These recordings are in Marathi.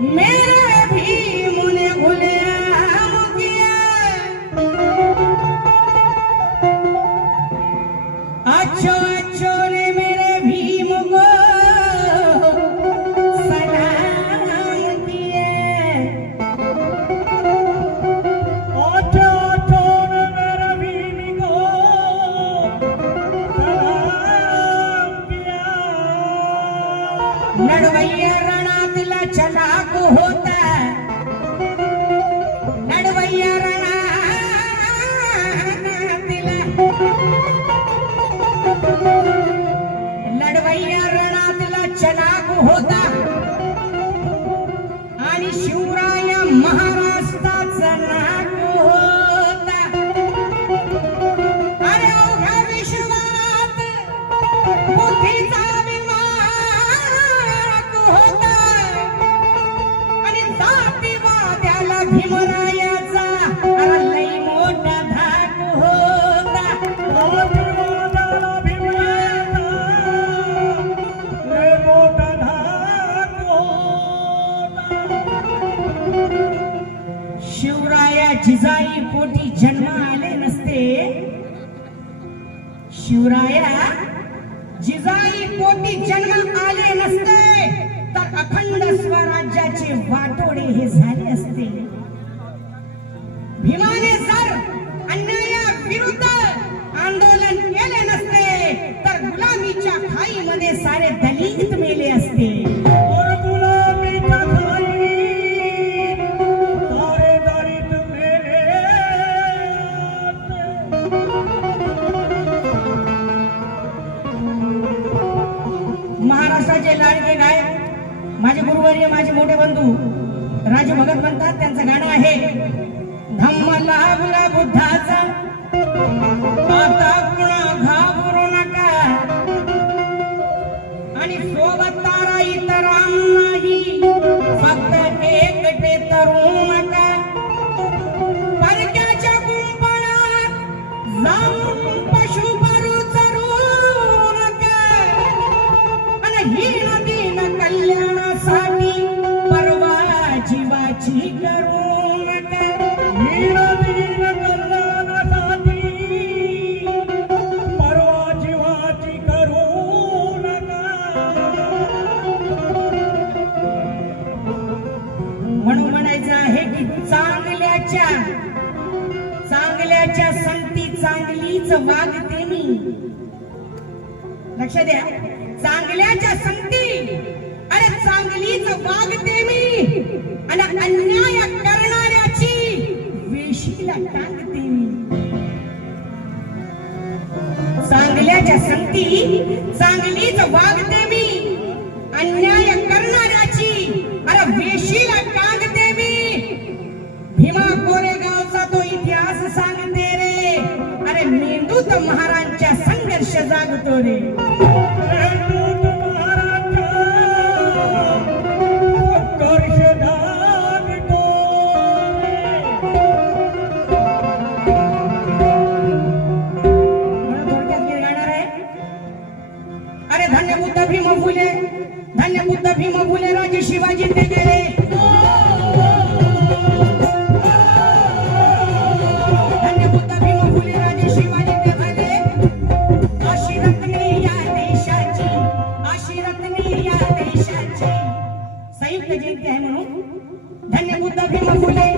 मेरे भी história é linda também ler assim. जागतो अरे धन्य बुद्ध भीम फुले धन्य बुद्ध भीम फुले राजे शिवाजी ते गेले. Thank you.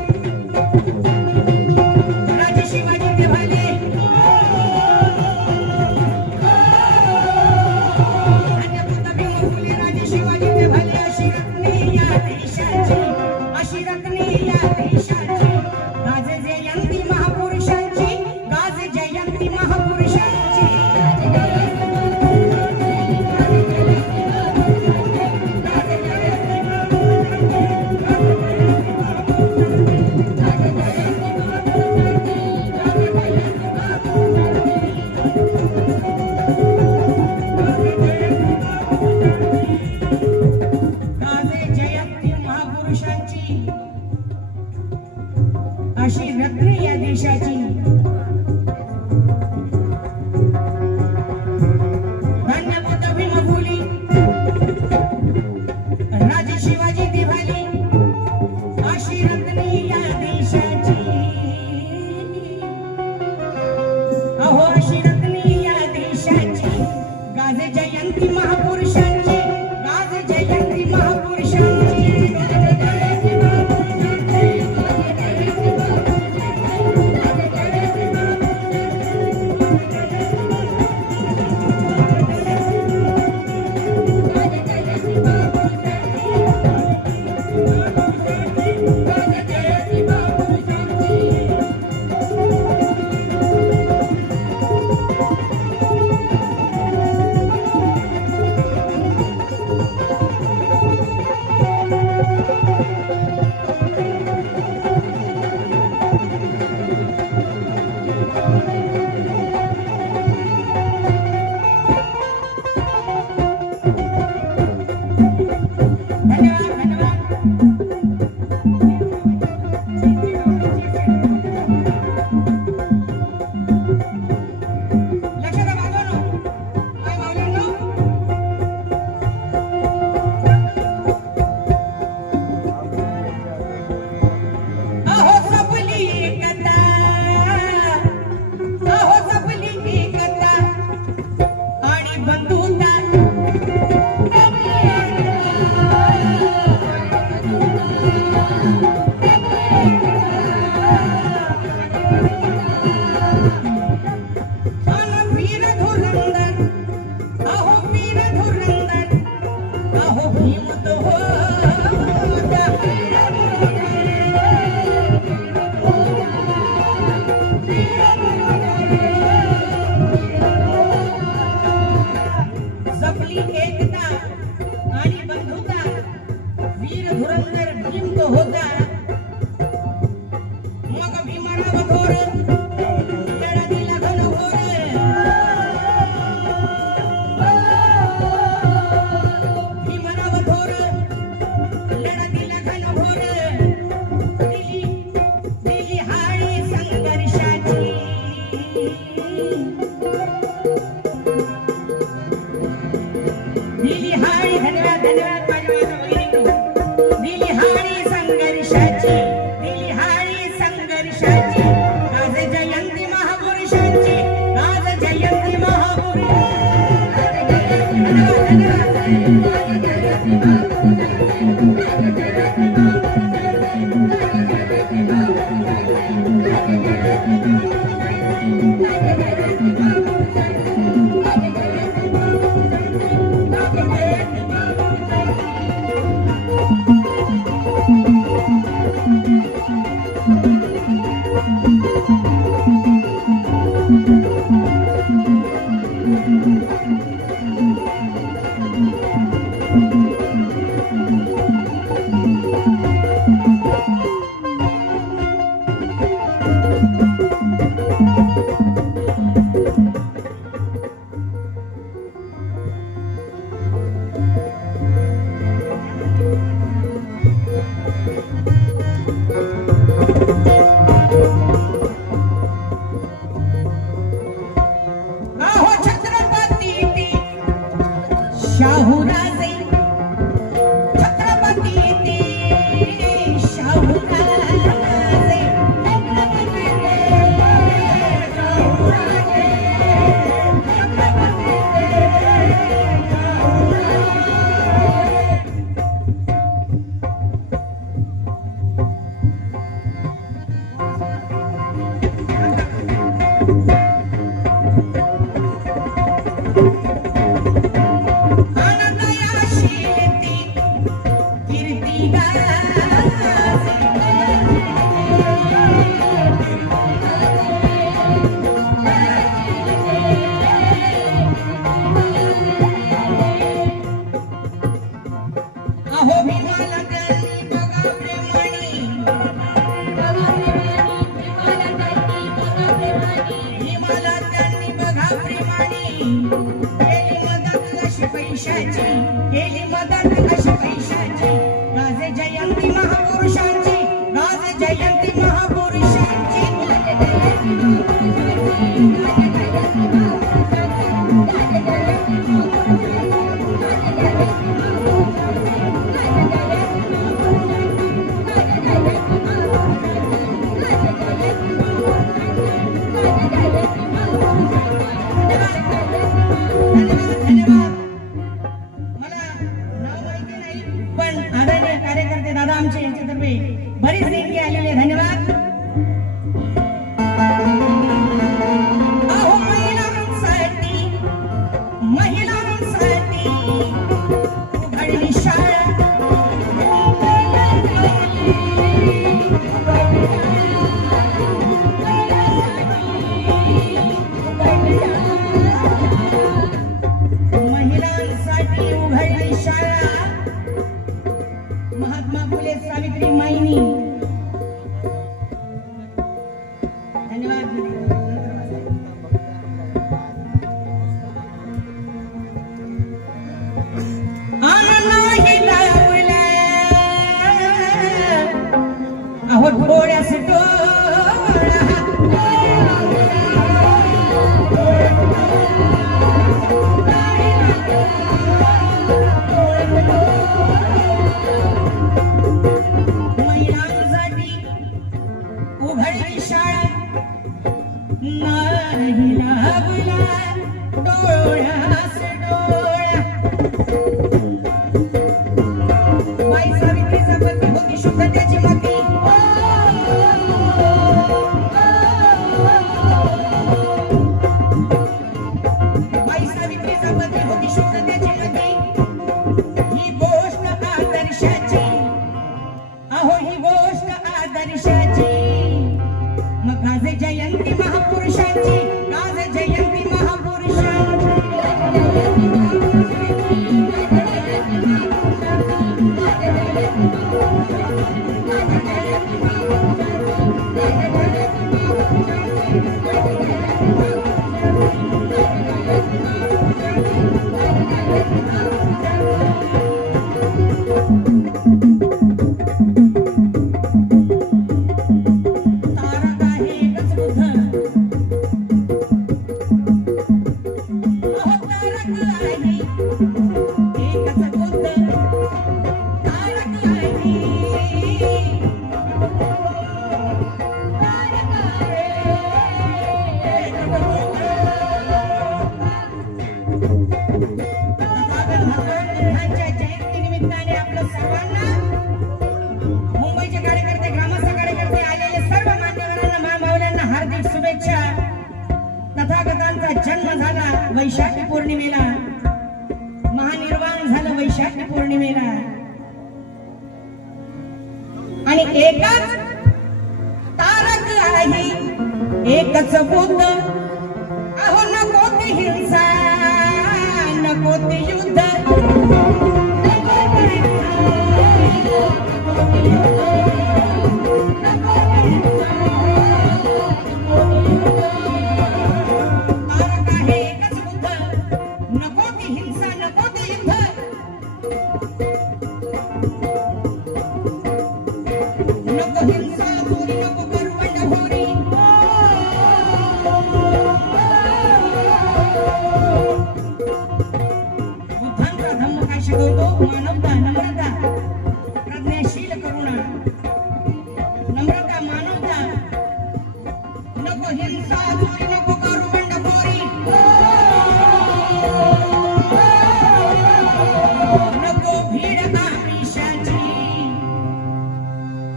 ಧನ್ಯವಾದ ಧನ್ಯವಾದ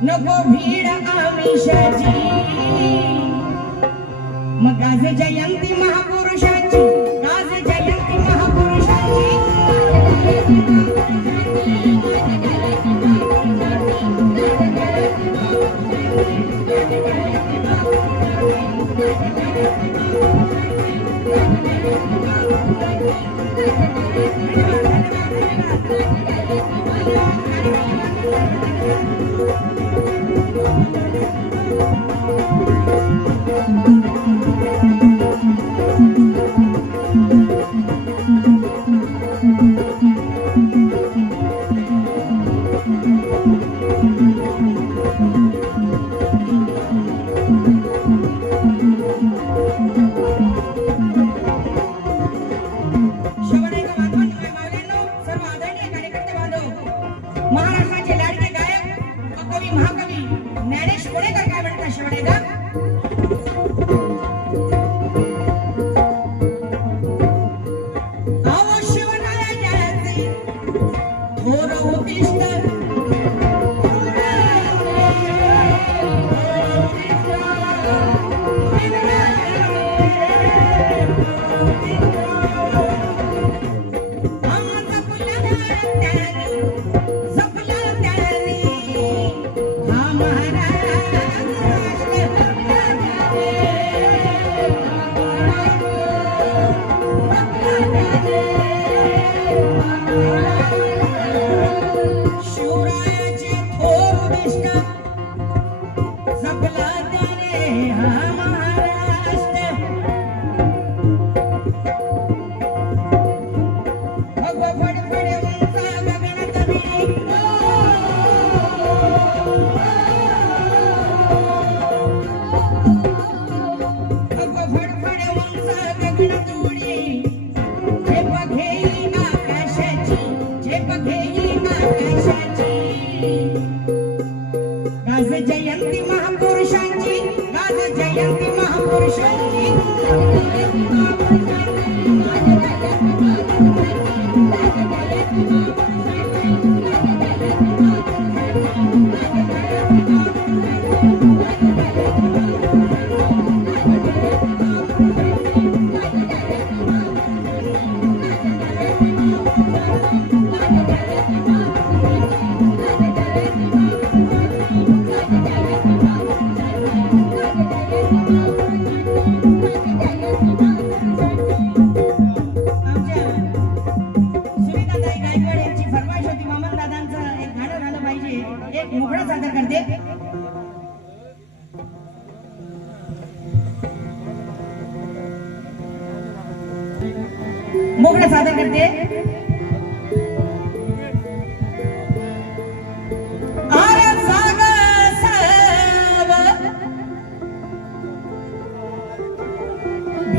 नको भीड आमिषाची. मग आज जयंती महा Mm-hmm.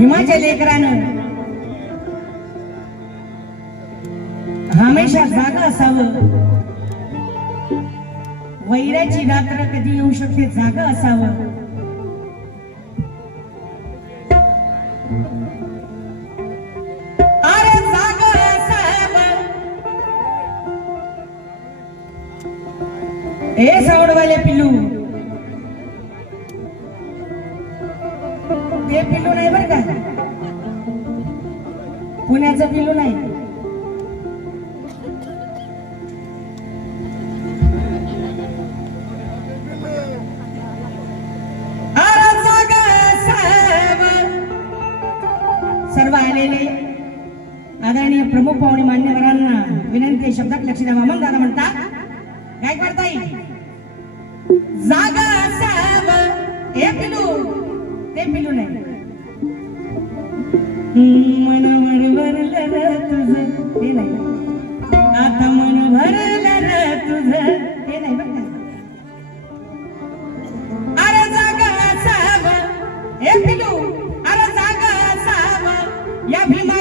भीमाच्या लेकरानं. हमेशा जागा असावं. वैराची रात्र कधी येऊ शकते? जागा असावं. आदरणीय प्रमुख पाहुणे मान्यवरांना विनंती शब्दात लक्ष द्या मामन दादा म्हणतात काय ताई जागा साहेब हे पिलू. ते पिलू नाही. मन भरलं तुझ तुझं. ते नाही. आता मन भरलं तुझ तुझं. ते नाही बघ अरे जागा साहेब हे पिलू. अरे जागा साहेब या भीमा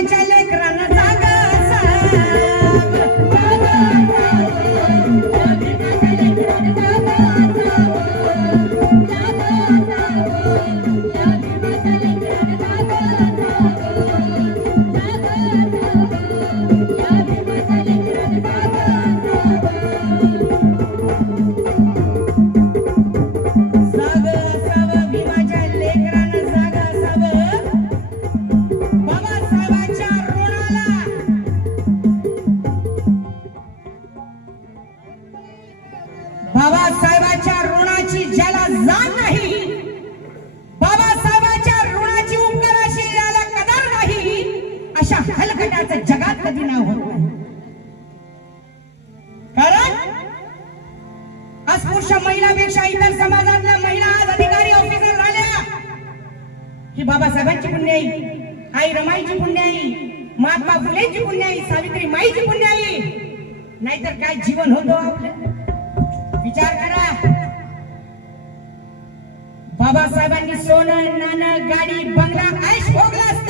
बाबासाहेबांनी सोनं नाणं गाडी बंगला ऐश भोगला असत.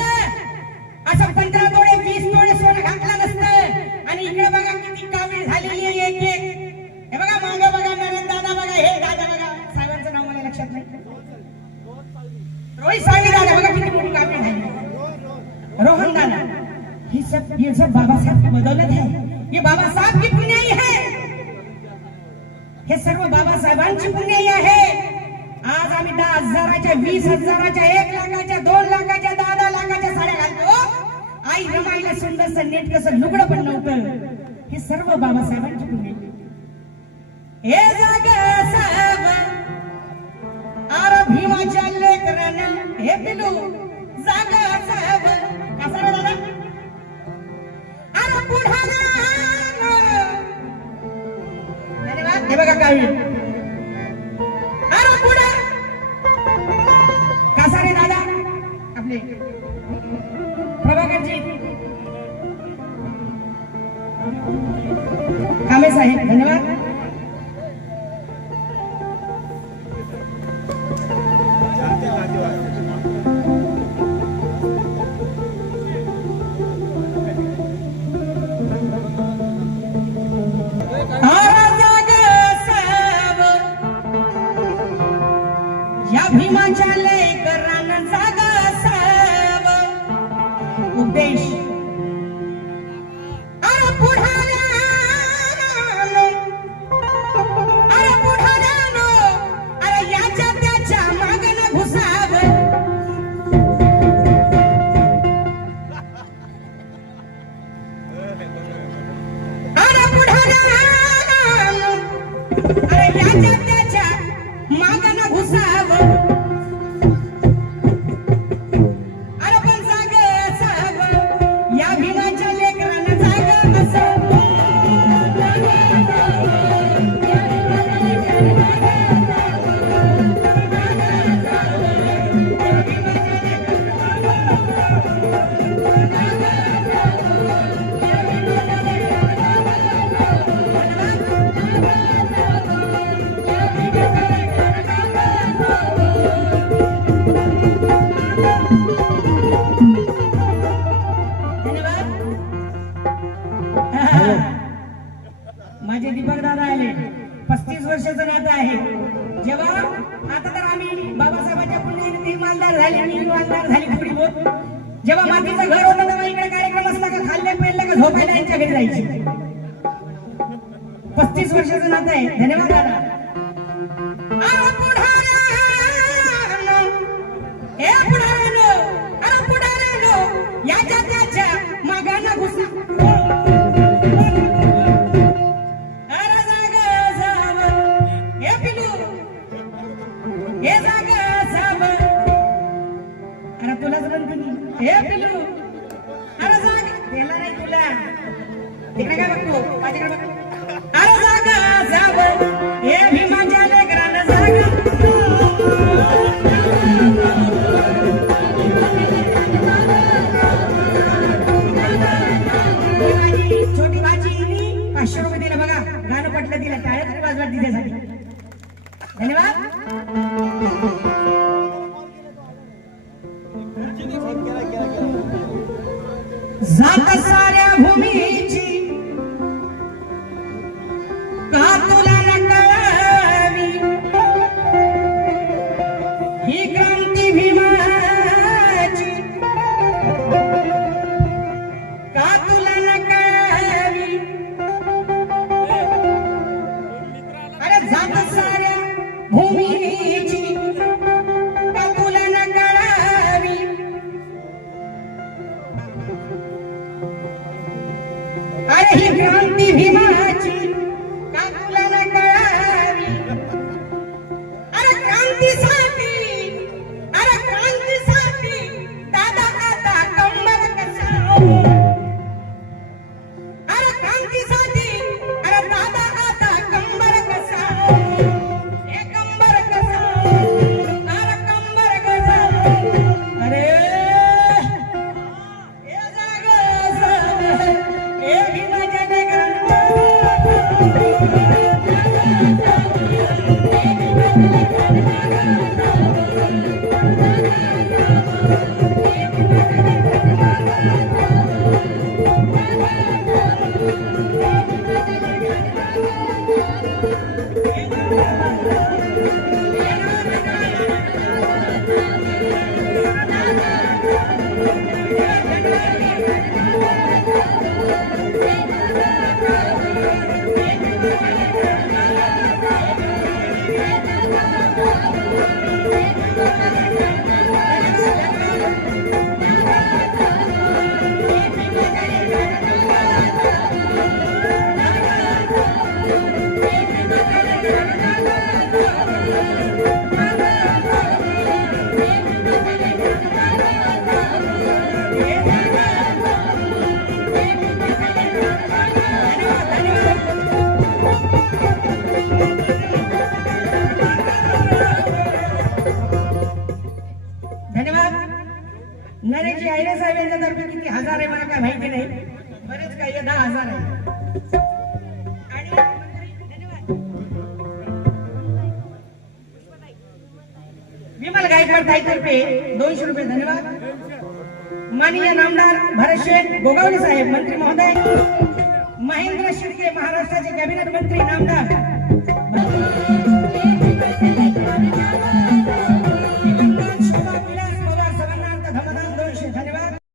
असं पंधरा तोडे वीस तोडे सोनं घातलं नसतं. आणि इकडे बघा किती कामे झालेली आहे एक एक. हे बघा मांग बघा नरेंद्र दादा बघा हे दादा बघा. साहेबांचं नाव मला लक्षात नाही. रोहित साहेब दादा बघा किती मोठी कामे झाली. रोहन दादा. ही सब ये सब बाबासाहेब की बदौलत है ये बाबासाहेब की पुण्याई है हे सर्व बाबासाहेबांची पुण्याई आहे. आज आम्ही दहा हजाराच्या वीस हजाराच्या एक लाखाच्या दोन लाखाच्या दहा दहा लाखाच्या साड्या घालतो. आई रमाईला सुंदरसं नीट कसं लुगडं पण नव्हतं. हे सर्व बाबासाहेबांची पुण्याई हे जागा साहेब आर भीमाच्या लेकरानं हे पिलू जागा जेव्हा मातीचं घर होतं तेव्हा इकडे कार्यक्रम असला का खाल्ले पेडलं का झोपायला यांच्याकडे जायची. पस्तीस वर्षाचं नातं आहे. धन्यवाद ಹೇಳ್ತಿದ್ರು ಎಲ್ಲ ರೈತಿಲ್ಲ ಬೇಕು ಪಾಠಗಳು ಬೇಕು